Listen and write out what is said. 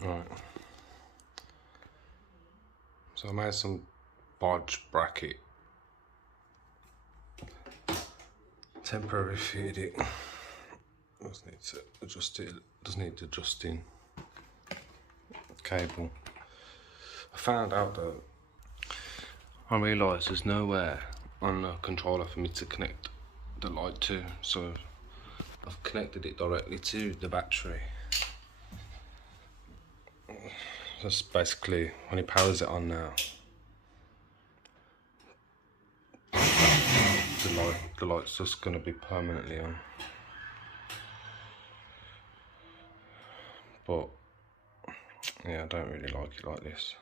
Right. So I made some bodge bracket. Temporary feeding. Just need to adjust it. Does need adjusting. Cable. I found out that I realised there's nowhere on the controller for me to connect the light to, so I've connected it directly to the battery. That's basically when he powers it on now. The light's just going to be permanently on. But yeah, I don't really like it like this.